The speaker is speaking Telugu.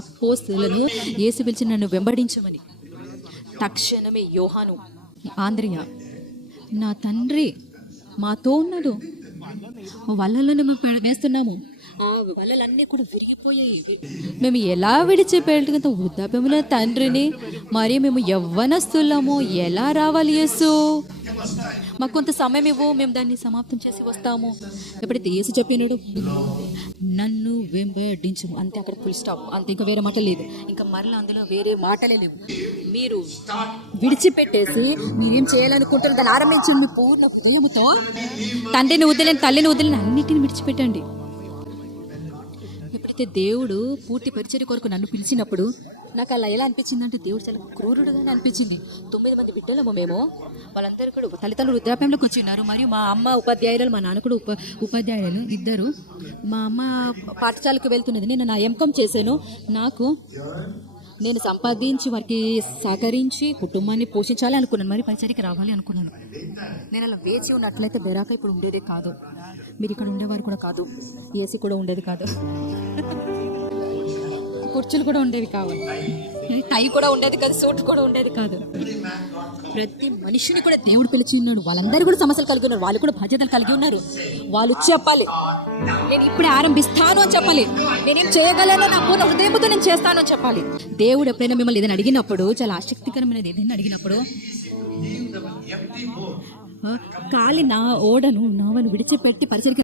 అపోస్తలులను యేసు పిలిచి నన్ను వెంబడించమని. తక్షణమే యోహాను, ఆంద్రియ, నా తండ్రి మాతో ఉన్నాడు, వలలను మేము వేస్తున్నాము, ఆ వలలన్నీ కూడా విరిగిపోయాయి, మేము ఎలా విడిచిపెట్టుకుంటా వృద్ధాప్యముల తండ్రిని, మరి మేము యవ్వనస్తులము, ఎలా రావాలి యేసు, మాకు కొంత సమయం ఇవ్వు, మేము దాన్ని సమాప్తం చేసి వస్తాము. ఎప్పుడైతే యేసు చెప్పినాడు నన్ను వెంబడించము, అంతే, అక్కడ ఫుల్ స్టాప్, అంతే, ఇంకా వేరే మాట లేదు, ఇంకా మరలా అందులో వేరే మాటలే లేవు. మీరు విడిచిపెట్టేసి మీరేం చేయాలనుకుంటారు దాన్ని ఆరంభించండి. మీ పూర్ణ హృదయముతో తండ్రిని వదిలేని, తల్లిని వదిలేని, అన్నిటిని విడిచిపెట్టండి. ఎప్పుడైతే దేవుడు పూర్తి పరిచర్య కొరకు నన్ను పిలిచినప్పుడు నాకు అలా ఎలా అనిపించిందంటే, దేవుడు చాలా క్రూరుడుగానే అనిపించింది. 9 మంది బిడ్డలము మేము, వాళ్ళందరూ కూడా తల్లిదండ్రులు వృద్ధాప్యంలోకి వచ్చి ఉన్నారు. మరియు మా అమ్మ ఉపాధ్యాయురాలు, మా నాన్న కూడా ఉపాధ్యాయులు ఇద్దరు. మా అమ్మ పాఠశాలకు వెళ్తున్నది, నేను నా ఎంకామ్ చేశాను. నేను సంపాదించి వారికి సహకరించి కుటుంబాన్ని పోషించాలి అనుకున్నాను, మరి పరిచర్యకి రావాలి అనుకున్నాను. నేను అలా వేచి ఉన్నట్లయితే బెరాక ఇప్పుడు ఉండేదే కాదు, మీరు ఇక్కడ ఉండేవారు కూడా కాదు, ఏసీ కూడా ఉండేది కాదు, కుర్చీలు కూడా ఉండేవి కావు, టై కూడా ఉండేది కాదు, సూట్ కూడా ఉండేది కాదు. ప్రతి మనిషిని కూడా దేవుడు పిలిచి ఉన్నాడు. వాళ్ళందరూ కూడా సమస్యలు కలిగి ఉన్నారు, వాళ్ళు కూడా బాధ్యతలు కలిగి ఉన్నారు. వాళ్ళు చెప్పాలి, నేను ఇప్పుడే ఆరంభిస్తాను అని చెప్పాలి, నేనేం చేయగలను, నా పూర్ణ హృదయంతో నేను చేస్తాను అని చెప్పాలి. దేవుడు ఎప్పుడైనా మిమ్మల్ని ఏదైనా అడిగినప్పుడు, చాలా ఆసక్తికరమైనది ఏదైనా అడిగినప్పుడు, ఖాళీ నా ఓడను నావను విడిచిపెట్టి పరిచర్యకి